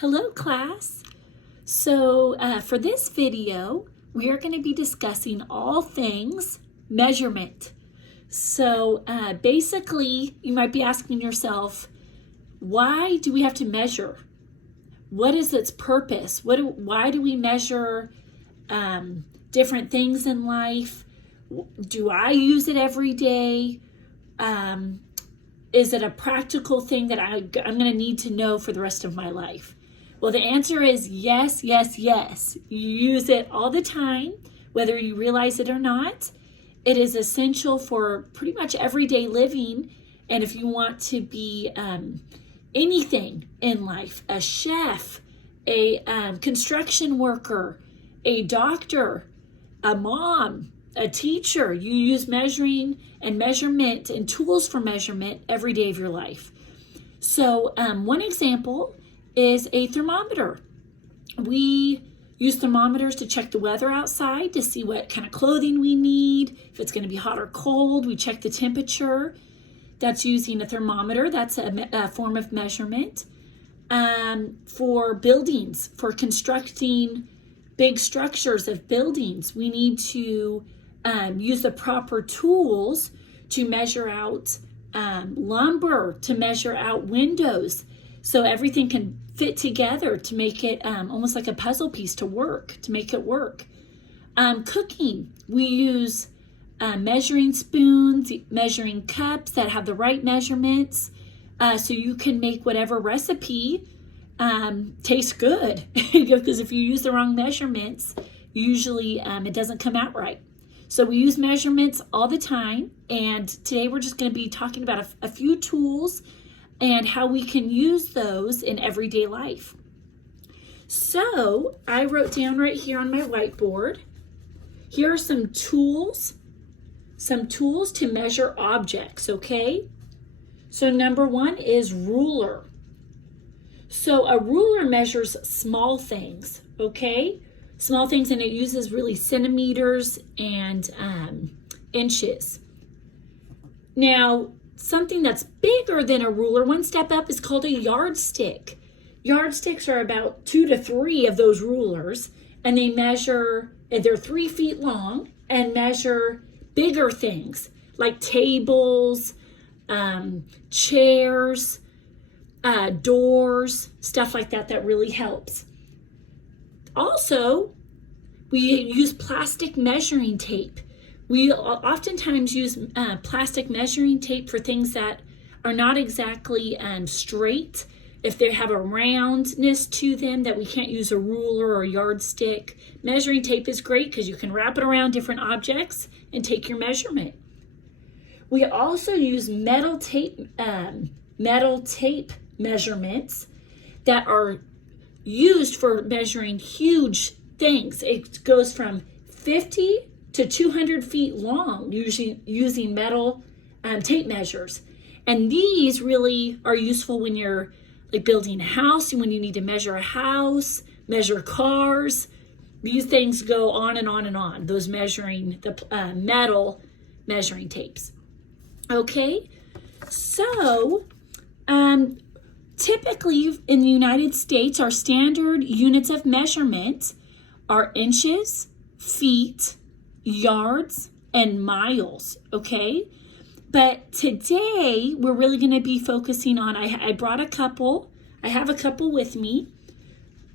Hello class. For this video, we are going to be discussing all things measurement. Basically, you might be asking yourself, why do we have to measure? What is its purpose? Why do we measure different things in life? Do I use it every day? Is it a practical thing that I'm going to need to know for the rest of my life? Well, the answer is yes, yes, yes. You use it all the time, whether you realize it or not. It is essential for pretty much everyday living. And if you want to be anything in life, a chef, a construction worker, a doctor, a mom, a teacher, you use measuring and measurement and tools for measurement every day of your life. One example is a thermometer. We use thermometers to check the weather outside, to see what kind of clothing we need, if it's going to be hot or cold. We check the temperature. That's using a thermometer. That's a form of measurement. For buildings, for constructing big structures of buildings, we need to use the proper tools to measure out lumber, to measure out windows, so everything can fit together to make it almost like a puzzle piece to make it work. Cooking, we use measuring spoons, measuring cups that have the right measurements, so you can make whatever recipe taste good. Because if you use the wrong measurements, usually it doesn't come out right. So we use measurements all the time, and today we're just going to be talking about a few tools and how we can use those in everyday life. So I wrote down right here on my whiteboard, here are some tools to measure objects, okay? So number one is ruler. So a ruler measures small things, okay? Small things, and it uses really centimeters and inches. Now, something that's bigger than a ruler, one step up, is called a yardstick. Yardsticks are about 2 to 3 of those rulers, and they're 3 feet long and measure bigger things like tables, chairs, doors, stuff like that really helps. Also, we use plastic measuring tape. We oftentimes use plastic measuring tape for things that are not exactly straight. If they have a roundness to them that we can't use a ruler or a yardstick, measuring tape is great because you can wrap it around different objects and take your measurement. We also use metal tape measurements that are used for measuring huge things. It goes from 50 to 200 feet long, using metal tape measures. And these really are useful when you're like building a house, when you need to measure a house, measure cars. These things go on and on and on, those measuring the metal measuring tapes. Okay, so typically in the United States, our standard units of measurement are inches, feet, yards, and miles, okay? But today we're really going to be focusing on, I have a couple with me.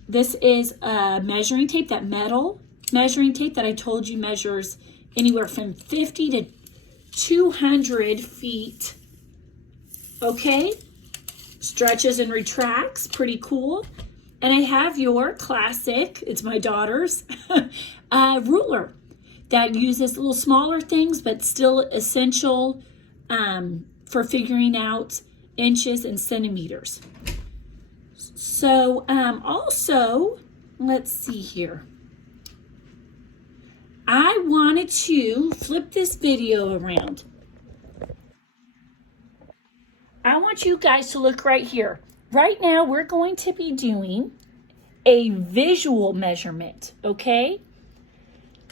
This is a measuring tape, that metal measuring tape that I told you measures anywhere from 50 to 200 feet, okay? Stretches and retracts, pretty cool. And I have your classic, it's my daughter's, ruler that uses little smaller things, but still essential for figuring out inches and centimeters. So also, let's see here. I wanted to flip this video around. I want you guys to look right here. Right now, we're going to be doing a visual measurement, okay?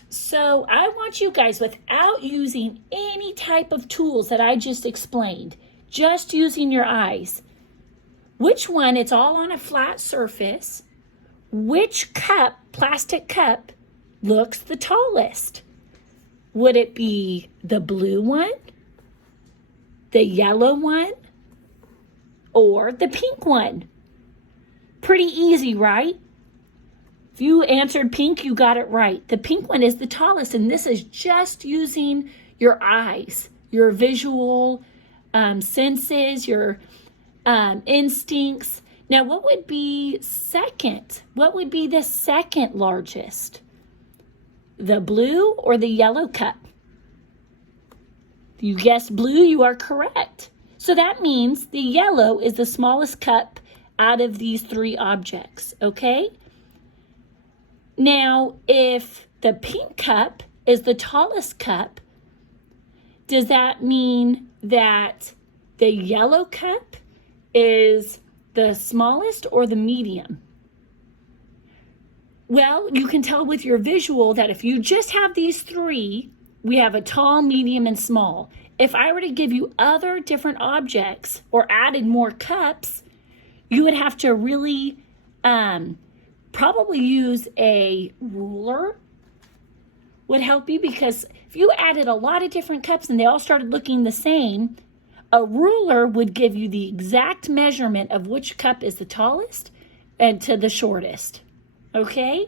So I want you guys, without using any type of tools that I just explained, just using your eyes, Which one, it's all on a flat surface, which cup, plastic cup, looks the tallest? Would it be the blue one, the yellow one, or the pink one? Pretty easy, right? If you answered pink, you got it right. The pink one is the tallest, and this is just using your eyes, your visual senses, your instincts. Now, what would be second? What would be the second largest? The blue or the yellow cup? You guessed blue, you are correct. So that means the yellow is the smallest cup out of these three objects, okay? Now, if the pink cup is the tallest cup, does that mean that the yellow cup is the smallest or the medium? Well, you can tell with your visual that if you just have these three, we have a tall, medium, and small. If I were to give you other different objects or added more cups, you would have to really probably use a ruler would help you, because if you added a lot of different cups and they all started looking the same, a ruler would give you the exact measurement of which cup is the tallest and to the shortest. Okay?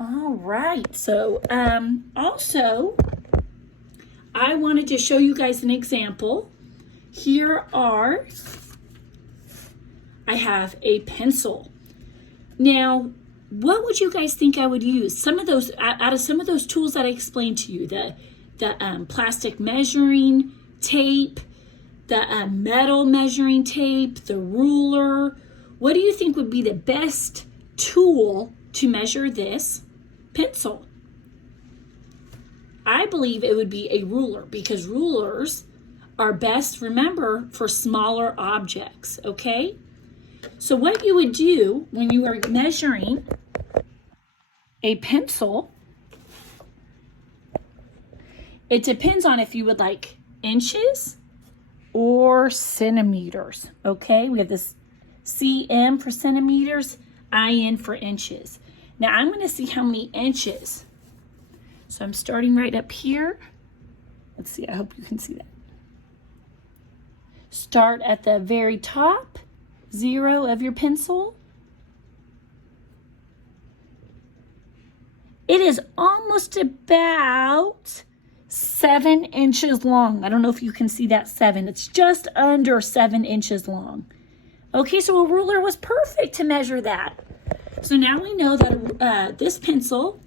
All right. So also, I wanted to show you guys an example. Here are, I have a pencil. Now, what would you guys think I would use? Some of those, out of some of those tools that I explained to you, the plastic measuring tape, the metal measuring tape, the ruler, what do you think would be the best tool to measure this pencil? I believe it would be a ruler, because rulers are best, remember, for smaller objects, okay? So what you would do when you are measuring a pencil, it depends on if you would like inches or centimeters, okay? We have this cm for centimeters, in for inches. Now I'm going to see how many inches. So I'm starting right up here. Let's see, I hope you can see that. Start at the very top, 0 of your pencil. It is almost about 7 inches long. I don't know if you can see that 7. It's just under 7 inches long. Okay, so a ruler was perfect to measure that. So now we know that this pencil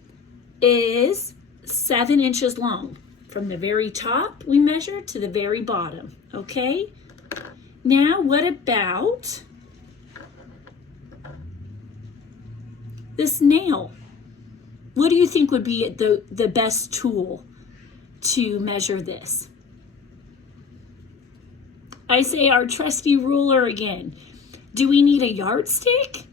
is 7 inches long. From the very top we measure to the very bottom, okay? Now what about this nail? What do you think would be the best tool to measure this? I say our trusty ruler again. Do we need a yardstick?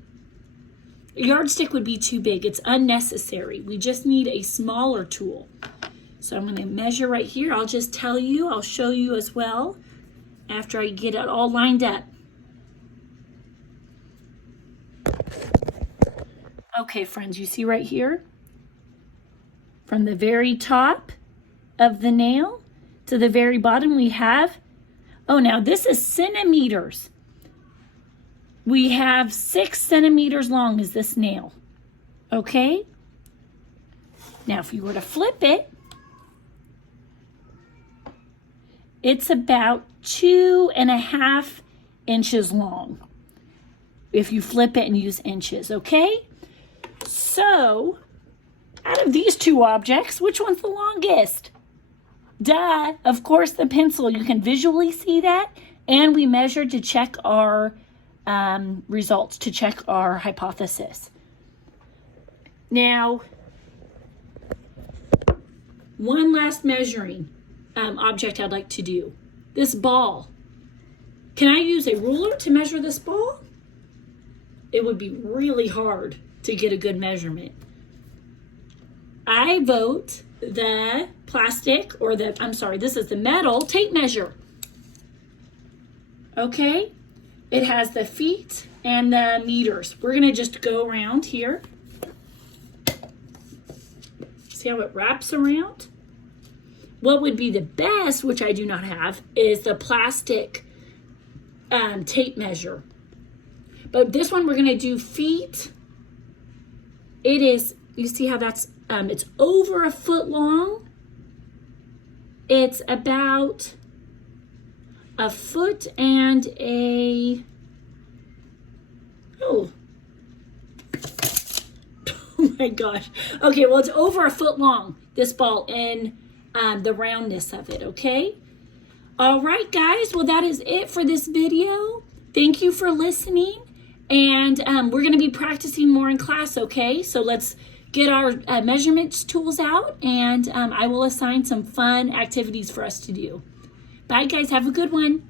A yardstick would be too big. It's unnecessary. We just need a smaller tool. So I'm going to measure right here. I'll just tell you, I'll show you as well after I get it all lined up. Okay, friends, you see right here? From the very top of the nail to the very bottom we have, oh, now this is centimeters. We have 6 centimeters long is this nail, okay? Now if you were to flip it, it's about 2.5 inches long. If you flip it and use inches, okay? So, out of these two objects, which one's the longest? Duh, of course the pencil. You can visually see that, and we measured to check our results, to check our hypothesis. Now, one last measuring object I'd like to do. This ball. Can I use a ruler to measure this ball? It would be really hard to get a good measurement. I vote the plastic, or this is the metal tape measure. Okay, It has the feet and the meters. We're going to just go around here. See how it wraps around? What would be the best, which I do not have, is the plastic tape measure. But this one we're going to do feet. It is, you see how that's, it's over a foot long. It's about a foot and oh my gosh. Okay, well, it's over a foot long, this ball, in the roundness of it, okay? All right, guys, well, that is it for this video. Thank you for listening, and we're going to be practicing more in class, okay? So let's get our measurements tools out, and I will assign some fun activities for us to do. Bye, guys. Have a good one.